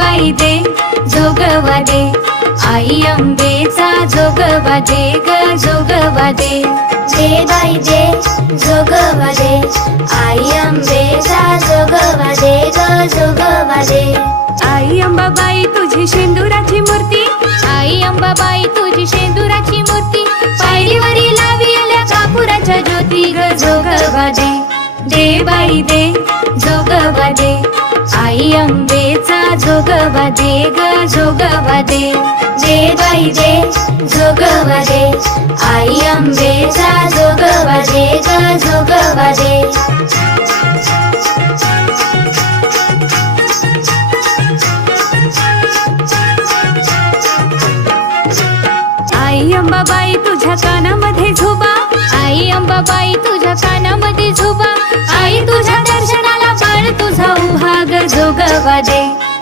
बाई दे जोगवा दे आई अंबेचा जोगवा दे ग जोगवा दे दे बाई दे जोगवा दे आई अंबेचा जोगवा दे ग जोगवा दे आई अंबाबाई तुझी शेंदुराची मूर्ती. आई अंबाबाई तुझी शेंदुराची मूर्ती. पायरीवरी लावी आल्या कापुराच्या ज्योती ग जोगवा दे दे बाई दे जोगवा दे आई अंबेचा जोगवा दे ग जोगवा दे जे बाई जे जोगवा दे आई अंबेचा जोगवा दे ग जोगवा दे आई अंबाबाई तुझ्या कानामध्ये झोबा. आई अंबाबाई तुझ्या कानामध्ये झोबा. आई